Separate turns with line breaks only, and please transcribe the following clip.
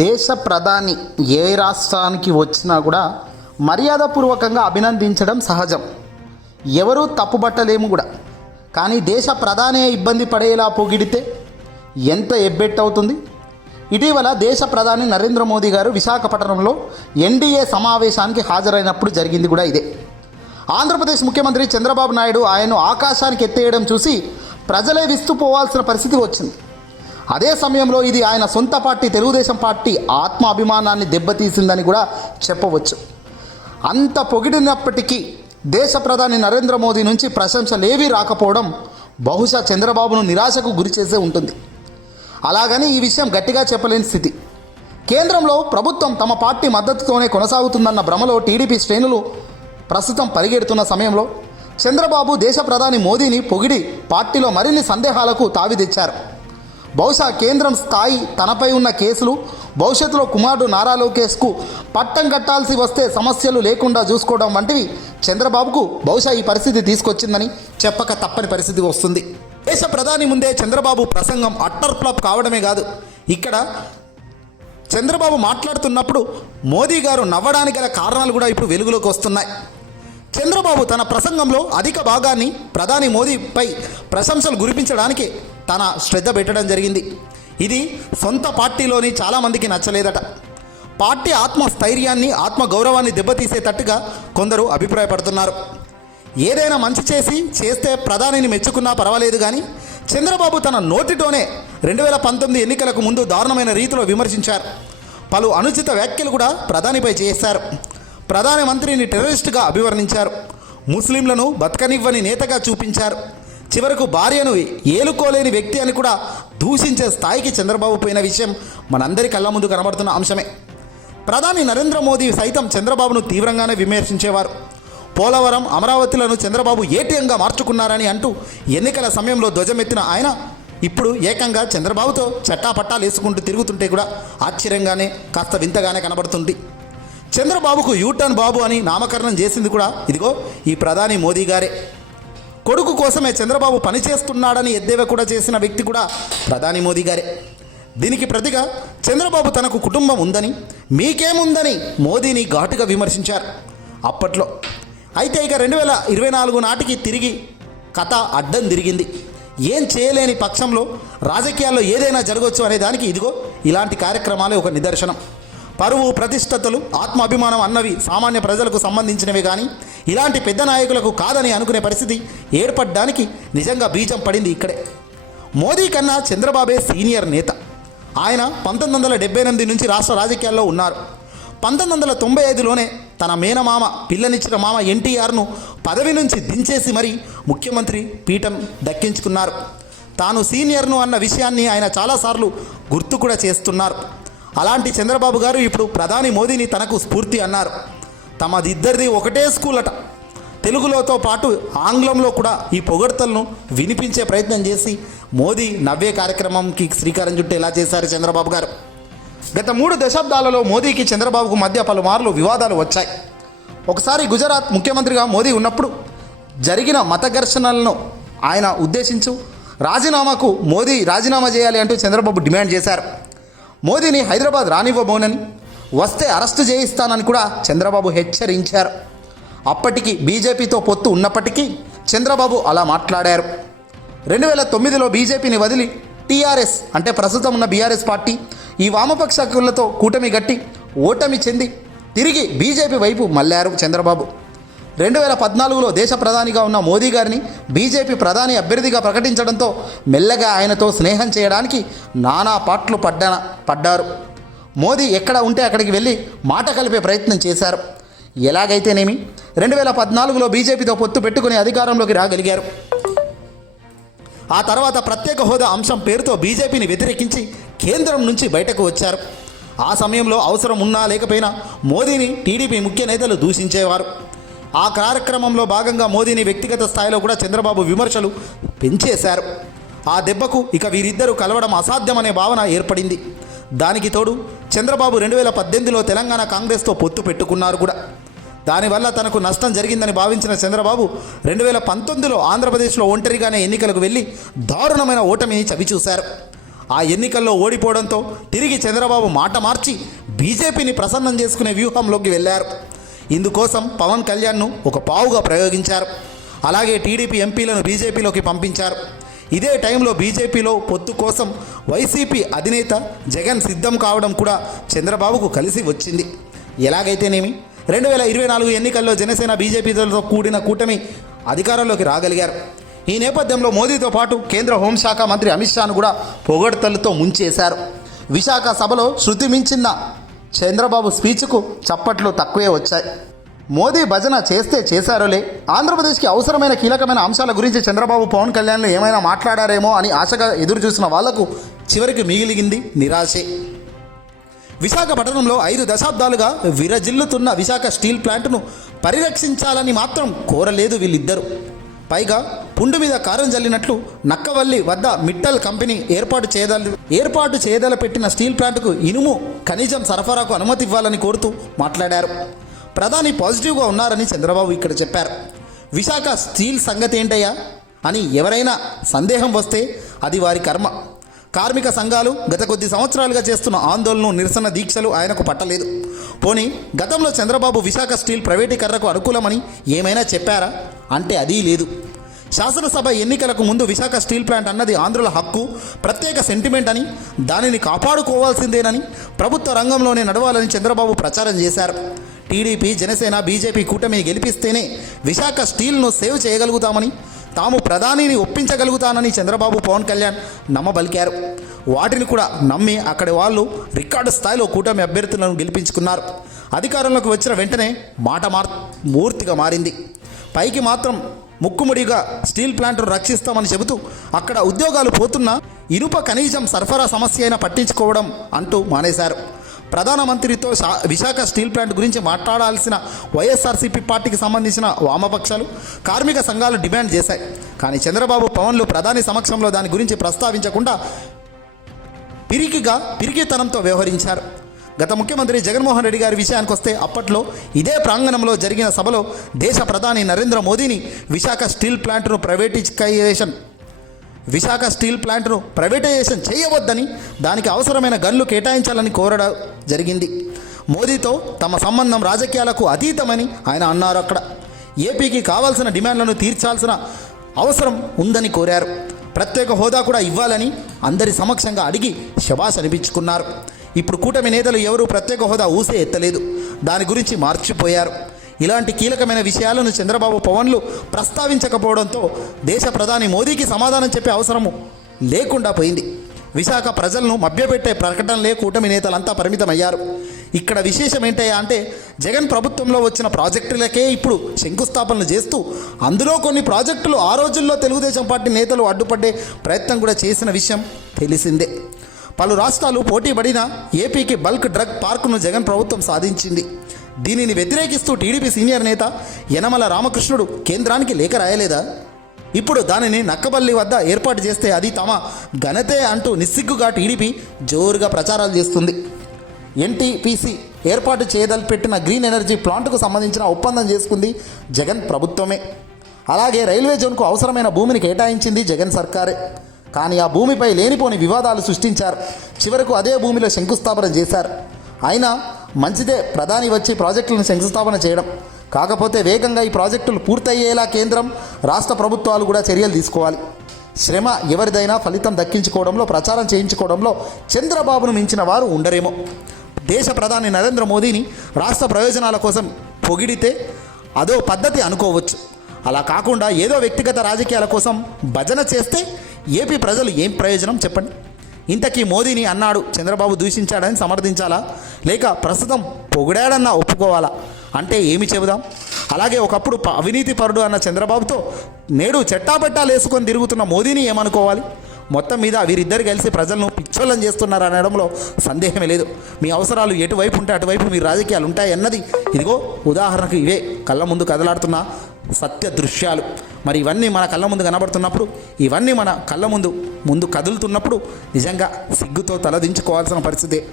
దేశ ప్రధాని ఏ రాష్ట్రానికి వచ్చినా కూడా మర్యాదపూర్వకంగా అభినందించడం సహజం. ఎవరూ తప్పుబట్టలేము కూడా. కానీ దేశ ప్రధానే ఇబ్బంది పడేలా పొగిడితే ఎంత ఎబ్బెట్ అవుతుంది? ఇటీవల దేశ ప్రధాని నరేంద్ర మోదీ గారు విశాఖపట్నంలో ఎన్డీఏ సమావేశానికి హాజరైనప్పుడు జరిగింది కూడా ఇదే. ఆంధ్రప్రదేశ్ ముఖ్యమంత్రి చంద్రబాబు నాయుడు ఆయన్ను ఆకాశానికి ఎత్తేయడం చూసి ప్రజలే విస్తుపోవాల్సిన పరిస్థితి వచ్చింది. అదే సమయంలో ఇది ఆయన సొంత పార్టీ తెలుగుదేశం పార్టీ ఆత్మ అభిమానాన్ని దెబ్బతీసిందని కూడా చెప్పవచ్చు. అంత పొగిడినప్పటికీ దేశ ప్రధాని నరేంద్ర మోదీ నుంచి ప్రశంసలేవీ రాకపోవడం బహుశా చంద్రబాబును నిరాశకు గురి చేసే ఉంటుంది. అలాగని ఈ విషయం గట్టిగా చెప్పలేని స్థితి. కేంద్రంలో ప్రభుత్వం తమ పార్టీ మద్దతుతోనే కొనసాగుతుందన్న భ్రమలో టీడీపీ శ్రేణులు ప్రస్తుతం పరిగెడుతున్న సమయంలో చంద్రబాబు దేశ ప్రధాని మోదీని పొగిడి పార్టీలో మరిన్ని సందేహాలకు తావి తెచ్చారు బహుశా కేంద్రం స్థాయి తనపై ఉన్న కేసులు భవిష్యత్తులో కుమారుడు నారా లోకేష్కు పట్టం కట్టాల్సి వస్తే సమస్యలు లేకుండా చూసుకోవడం వంటివి చంద్రబాబుకు బహుశా ఈ పరిస్థితి తీసుకొచ్చిందని చెప్పక తప్పని పరిస్థితి వస్తుంది. దేశ ప్రధాని ముందే చంద్రబాబు ప్రసంగం అట్టర్ ఫ్లాప్ కావడమే కాదు. ఇక్కడ చంద్రబాబు మాట్లాడుతున్నప్పుడు మోదీ గారు నవ్వడానికి గల కారణాలు కూడా ఇప్పుడు వెలుగులోకి వస్తున్నాయి. చంద్రబాబు తన ప్రసంగంలో అధిక భాగాన్ని ప్రధాని మోదీపై ప్రశంసలు గురిపించడానికి తన శ్రద్ధ పెట్టడం జరిగింది. ఇది సొంత పార్టీలోని చాలామందికి నచ్చలేదట. పార్టీ ఆత్మస్థైర్యాన్ని ఆత్మ గౌరవాన్ని దెబ్బతీసేటట్టుగా కొందరు అభిప్రాయపడుతున్నారు. ఏదైనా మంచి చేసి చేస్తే ప్రధానిని మెచ్చుకున్నా పర్వాలేదు కానీ చంద్రబాబు తన నోటితోనే రెండు వేల పంతొమ్మిది ఎన్నికలకు ముందు దారుణమైన రీతిలో విమర్శించారు. పలు అనుచిత వ్యాఖ్యలు కూడా ప్రధానిపై చేశారు. ప్రధానమంత్రిని టెర్రరిస్టుగా అభివర్ణించారు. ముస్లింలను బతకనివ్వని నేతగా చూపించారు. చివరకు భార్యను ఏలుకోలేని వ్యక్తి అని కూడా దూషించే స్థాయికి చంద్రబాబు పోయిన విషయం మనందరి కళ్ళ ముందు కనబడుతున్న అంశమే. ప్రధాని నరేంద్ర మోదీ సైతం చంద్రబాబును తీవ్రంగానే విమర్శించేవారు. పోలవరం అమరావతిలను చంద్రబాబు ఏటీఎంగా మార్చుకున్నారని అంటూ ఎన్నికల సమయంలో ధ్వజమెత్తిన ఆయన ఇప్పుడు ఏకంగా చంద్రబాబుతో చట్టాపట్టాలు వేసుకుంటూ తిరుగుతుంటే కూడా ఆశ్చర్యంగానే కాస్త వింతగానే కనబడుతుంది. చంద్రబాబుకు యూటర్న్ బాబు అని నామకరణం చేసింది కూడా ఇదిగో ఈ ప్రధాని మోదీ గారే. కొడుకు కోసమే చంద్రబాబు పనిచేస్తున్నాడని ఎద్దేవా కూడా చేసిన వ్యక్తి కూడా ప్రధాని మోదీ గారే. దీనికి ప్రతిగా చంద్రబాబు తనకు కుటుంబం ఉందని మీకేముందని మోదీని ఘాటుగా విమర్శించారు. అప్పట్లో. అయితే ఇక రెండు వేల ఇరవై నాలుగు నాటికి తిరిగి కథ అడ్డం తిరిగింది. ఏం చేయలేని పక్షంలో రాజకీయాల్లో ఏదైనా జరగవచ్చు అనే దానికి ఇదిగో ఇలాంటి కార్యక్రమాలే ఒక నిదర్శనం. పరువు ప్రతిష్టతలు ఆత్మాభిమానం అన్నవి సామాన్య ప్రజలకు సంబంధించినవి కానీ ఇలాంటి పెద్ద నాయకులకు కాదని అనుకునే పరిస్థితి ఏర్పడడానికి నిజంగా బీజం పడింది ఇక్కడే. మోదీ కన్నా చంద్రబాబే సీనియర్ నేత. ఆయన పంతొమ్మిది వందల డెబ్బై ఎనిమిది నుంచి రాష్ట్ర రాజకీయాల్లో ఉన్నారు. పంతొమ్మిది వందల తొంభై ఐదులోనే తన మేనమామ పిల్లనిచ్చిన మామ ఎన్టీఆర్ను పదవి నుంచి దించేసి మరీ ముఖ్యమంత్రి పీఠం దక్కించుకున్నారు. తాను సీనియర్ను అన్న విషయాన్ని ఆయన చాలాసార్లు గుర్తు కూడా చేస్తున్నారు. అలాంటి చంద్రబాబు గారు ఇప్పుడు ప్రధాని మోదీని తనకు స్ఫూర్తి అన్నారు. తమదిద్దరిది ఒకటే స్కూల్ అట తెలుగులోతో పాటు ఆంగ్లంలో కూడా ఈ పొగడ్తలను వినిపించే ప్రయత్నం చేసి మోదీ నవ్వే కార్యక్రమంకి శ్రీకారం చుట్టూ ఎలా చేశారు చంద్రబాబు గారు? గత మూడు దశాబ్దాలలో మోదీకి చంద్రబాబుకు మధ్య పలుమార్లు వివాదాలు వచ్చాయి. ఒకసారి గుజరాత్ ముఖ్యమంత్రిగా మోదీ ఉన్నప్పుడు జరిగిన మత ఘర్షణలను ఆయన ఉద్దేశించు రాజీనామాకు మోదీ రాజీనామా చేయాలి అంటూ చంద్రబాబు డిమాండ్ చేశారు. మోదీని హైదరాబాద్ రానివ్వబోనని వస్తే అరెస్టు చేయిస్తానని కూడా చంద్రబాబు హెచ్చరించారు. అప్పటికి బీజేపీతో పొత్తు ఉన్నప్పటికీ చంద్రబాబు అలా మాట్లాడారు. రెండు వేల తొమ్మిదిలో బీజేపీని వదిలి టీఆర్ఎస్ అంటే ప్రస్తుతం ఉన్న బీఆర్ఎస్ పార్టీ ఈ వామపక్షకులతో కూటమి గట్టి ఓటమి చెంది తిరిగి బీజేపీ వైపు మళ్ళారు చంద్రబాబు. రెండు వేల పద్నాలుగులో దేశ ప్రధానిగా ఉన్న మోదీ గారిని బీజేపీ ప్రధాని అభ్యర్థిగా ప్రకటించడంతో మెల్లగా ఆయనతో స్నేహం చేయడానికి నానా పాట్లు పడ్డ పడ్డారు. మోదీ ఎక్కడ ఉంటే అక్కడికి వెళ్ళి మాట కలిపే ప్రయత్నం చేశారు. ఎలాగైతేనేమి? రెండు వేల పద్నాలుగులో బీజేపీతో పొత్తు పెట్టుకుని అధికారంలోకి రాగలిగారు. ఆ తర్వాత ప్రత్యేక హోదా అంశం పేరుతో బీజేపీని వ్యతిరేకించి కేంద్రం నుంచి బయటకు వచ్చారు. ఆ సమయంలో అవసరం ఉన్నా లేకపోయినా మోదీని టీడీపీ ముఖ్య నేతలు దూషించేవారు. ఆ కార్యక్రమంలో భాగంగా మోదీని వ్యక్తిగత స్థాయిలో కూడా చంద్రబాబు విమర్శలు పెంచేశారు. ఆ దెబ్బకు ఇక వీరిద్దరూ కలవడం అసాధ్యమనే భావన ఏర్పడింది. దానికి తోడు చంద్రబాబు రెండు వేల పద్దెనిమిదిలో తెలంగాణ కాంగ్రెస్తో పొత్తు పెట్టుకున్నారు కూడా. దానివల్ల తనకు నష్టం జరిగిందని భావించిన చంద్రబాబు రెండు వేల పంతొమ్మిదిలో ఆంధ్రప్రదేశ్లో ఒంటరిగానే ఎన్నికలకు వెళ్ళి దారుణమైన ఓటమిని చవిచూశారు. ఆ ఎన్నికల్లో ఓడిపోవడంతో తిరిగి చంద్రబాబు మాట మార్చి బీజేపీని ప్రసన్నం చేసుకునే వ్యూహంలోకి వెళ్ళారు. ఇందుకోసం పవన్ కళ్యాణ్ను ఒక పావుగా ప్రయోగించారు. అలాగే టీడీపీ ఎంపీలను బీజేపీలోకి పంపించారు. ఇదే టైంలో బీజేపీలో పొత్తు కోసం వైసీపీ అధినేత జగన్ సిద్ధం కావడం కూడా చంద్రబాబుకు కలిసి వచ్చింది. ఎలాగైతేనేమి? రెండు వేల ఇరవై నాలుగు ఎన్నికల్లో జనసేన బీజేపీతో కూడిన కూటమి అధికారంలోకి రాగలిగారు. ఈ నేపథ్యంలో మోదీతో పాటు కేంద్ర హోంశాఖ మంత్రి అమిత్ షాను కూడా పొగడ్తలతో ముంచేశారు. విశాఖ సభలో శృతి మించిన చంద్రబాబు స్పీచ్కు చప్పట్లు తక్కువే వచ్చాయి. మోదీ భజన చేస్తే చేశారోలే. ఆంధ్రప్రదేశ్కి అవసరమైన కీలకమైన అంశాల గురించి చంద్రబాబు పవన్ కళ్యాణ్లు ఏమైనా మాట్లాడారేమో అని ఆశగా ఎదురు చూసిన వాళ్ళకు చివరికి మిగిలింది నిరాశే. విశాఖపట్నంలో ఐదు దశాబ్దాలుగా విరజిల్లుతున్న విశాఖ స్టీల్ ప్లాంట్ను పరిరక్షించాలని మాత్రం కోరలేదు వీళ్ళిద్దరు. పైగా పుండు మీద కారం జల్లినట్లు నక్కవల్లి వద్ద మిట్టల్ కంపెనీ ఏర్పాటు చేయదల ఏర్పాటు చేయదల పెట్టిన స్టీల్ ప్లాంట్కు ఇనుము ఖనిజం సరఫరాకు అనుమతి ఇవ్వాలని కోరుతూ మాట్లాడారు. ప్రధాని పాజిటివ్గా ఉన్నారని చంద్రబాబు ఇక్కడ చెప్పారు. విశాఖ స్టీల్ సంగతి ఏంటయ్యా? అని ఎవరైనా సందేహం వస్తే అది వారి కర్మ. కార్మిక సంఘాలు గత కొద్ది సంవత్సరాలుగా చేస్తున్న ఆందోళన నిరసన దీక్షలు ఆయనకు పట్టలేదు. పోనీ గతంలో చంద్రబాబు విశాఖ స్టీల్ ప్రైవేటీకరణకు అనుకూలమని ఏమైనా చెప్పారా? అంటే అదీ లేదు. శాసనసభ ఎన్నికలకు ముందు విశాఖ స్టీల్ ప్లాంట్ అన్నది ఆంధ్రుల హక్కు ప్రత్యేక సెంటిమెంట్ అని దానిని కాపాడుకోవాల్సిందేనని ప్రభుత్వ రంగంలోనే నడవాలని చంద్రబాబు ప్రచారం చేశారు. టీడీపీ జనసేన బీజేపీ కూటమిని గెలిపిస్తేనే విశాఖ స్టీల్ను సేవ్ చేయగలుగుతామని తాము ప్రధానిని ఒప్పించగలుగుతానని చంద్రబాబు పవన్ కళ్యాణ్ నమ్మబలికారు. వాటిని కూడా నమ్మి అక్కడి వాళ్ళు రికార్డు స్థాయిలో కూటమి అభ్యర్థులను గెలిపించుకున్నారు. అధికారంలోకి వచ్చిన వెంటనే మాట మార్ మూర్తిగా మారింది. పైకి మాత్రం ముక్కుముడిగా స్టీల్ ప్లాంట్ను రక్షిస్తామని చెబుతూ అక్కడ ఉద్యోగాలు పోతున్నా ఇనుప ఖనిజం సరఫరా సమస్య అయినా పట్టించుకోవడం అంటూ మానేశారు. ప్రధానమంత్రితో శా- విశాఖ స్టీల్ ప్లాంట్ గురించి మాట్లాడాల్సిన వైఎస్ఆర్సీపీ పార్టీకి సంబంధించిన వామపక్షాలు కార్మిక సంఘాలు డిమాండ్ చేశాయి. కానీ చంద్రబాబు పవన్లు ప్రధాని సమక్షంలో దాని గురించి ప్రస్తావించకుండా పిరికిగా పిరికితనంతో వ్యవహరించారు. గత ముఖ్యమంత్రి జగన్మోహన్ రెడ్డి గారి విషయానికి వస్తే అప్పట్లో ఇదే ప్రాంగణంలో జరిగిన సభలో దేశ ప్రధాని నరేంద్ర మోదీని విశాఖ స్టీల్ ప్లాంట్ను ప్రైవేటీకైజేషన్ విశాఖ స్టీల్ ప్లాంట్ను ప్రైవేటైజేషన్ చేయవద్దని దానికి అవసరమైన గన్లు కేటాయించాలని కోరడం జరిగింది. మోదీతో తమ సంబంధం రాజకీయాలకు అతీతమని ఆయన అన్నారు అక్కడ. ఏపీకి కావాల్సిన డిమాండ్లను తీర్చాల్సిన అవసరం ఉందని కోరారు. ప్రత్యేక హోదా కూడా ఇవ్వాలని అందరి సమక్షంగా అడిగి శబాష్ అనిపించుకున్నారు. ఇప్పుడు కూటమి నేతలు ఎవరూ ప్రత్యేక హోదా ఊసే ఎత్తలేదు. దాని గురించి మార్చిపోయారు. ఇలాంటి కీలకమైన విషయాలను చంద్రబాబు పవన్లు ప్రస్తావించకపోవడంతో దేశ ప్రధాని మోదీకి సమాధానం చెప్పే అవసరము లేకుండా పోయింది. విశాఖ ప్రజలను మభ్యపెట్టే ప్రకటనలే కూటమి నేతలంతా పరిమితమయ్యారు. ఇక్కడ విశేషం ఏంటయ్యా అంటే జగన్ ప్రభుత్వంలో వచ్చిన ప్రాజెక్టులకే ఇప్పుడు శంకుస్థాపనలు చేస్తూ అందులో కొన్ని ప్రాజెక్టులు ఆ రోజుల్లో తెలుగుదేశం పార్టీ నేతలు అడ్డుపడ్డే ప్రయత్నం కూడా చేసిన విషయం తెలిసిందే. పలు రాష్ట్రాలు పోటీ పడిన ఏపీకి బల్క్ డ్రగ్ పార్కును జగన్ ప్రభుత్వం సాధించింది. దీనిని వ్యతిరేకిస్తూ టీడీపీ సీనియర్ నేత యనమల రామకృష్ణుడు కేంద్రానికి లేఖ రాయలేదా? ఇప్పుడు దానిని నక్కబల్లి వద్ద ఏర్పాటు చేస్తే అది తమ ఘనతే అంటూ నిస్సిగ్గుగా టీడీపీ జోరుగా ప్రచారాలు చేస్తుంది. ఎన్టీపీసీ ఏర్పాటు చేయదలిపెట్టిన గ్రీన్ ఎనర్జీ ప్లాంట్కు సంబంధించిన ఒప్పందం చేసుకుంది జగన్ ప్రభుత్వమే. అలాగే రైల్వే జోన్కు అవసరమైన భూమిని కేటాయించింది జగన్ సర్కారే. కానీ ఆ భూమిపై లేనిపోని వివాదాలు సృష్టించారు. చివరకు అదే భూమిలో శంకుస్థాపన చేశారు. అయినా మంచిదే. ప్రధాని వచ్చి ప్రాజెక్టులను శంకుస్థాపన చేయడం. కాకపోతే వేగంగా ఈ ప్రాజెక్టులు పూర్తయ్యేలా కేంద్రం రాష్ట్ర ప్రభుత్వాలు కూడా చర్యలు తీసుకోవాలి. శ్రమ ఎవరిదైనా ఫలితం దక్కించుకోవడంలో ప్రచారం చేయించుకోవడంలో చంద్రబాబును మించిన వారు ఉండరేమో. దేశ ప్రధాని నరేంద్ర మోదీని రాష్ట్ర ప్రయోజనాల కోసం పొగిడితే అదో పద్ధతి అనుకోవచ్చు. అలా కాకుండా ఏదో వ్యక్తిగత రాజకీయాల కోసం భజన చేస్తే ఏపీ ప్రజలు ఏం ప్రయోజనం చెప్పండి? ఇంతకీ మోదీని అన్నాడు చంద్రబాబు దూషించాడని సమర్థించాలా? లేక ప్రస్తుతం పొగిడాడన్నా ఒప్పుకోవాలా? అంటే ఏమి చెబుదాం? అలాగే ఒకప్పుడు అవినీతి పరుడు అన్న చంద్రబాబుతో నేడు చెట్టాపెట్టాలు వేసుకొని తిరుగుతున్న మోదీని ఏమనుకోవాలి? మొత్తం మీద వీరిద్దరు కలిసి ప్రజలను పిచ్చోళ్ళని చేస్తున్నారు అనడంలో సందేహమే లేదు. మీ అవసరాలు ఎటువైపు ఉంటే అటువైపు మీ రాజకీయాలు ఉంటాయి అన్నది ఇదిగో ఉదాహరణకు ఇవే. కళ్ళ ముందు కదలాడుతున్న సత్య దృశ్యాలు. మరి ఇవన్నీ మన కళ్ళ ముందు కనబడుతున్నప్పుడు ఇవన్నీ మన కళ్ళ ముందు ముందు కదులుతున్నప్పుడు నిజంగా సిగ్గుతో తలదించుకోవాల్సిన పరిస్థితే.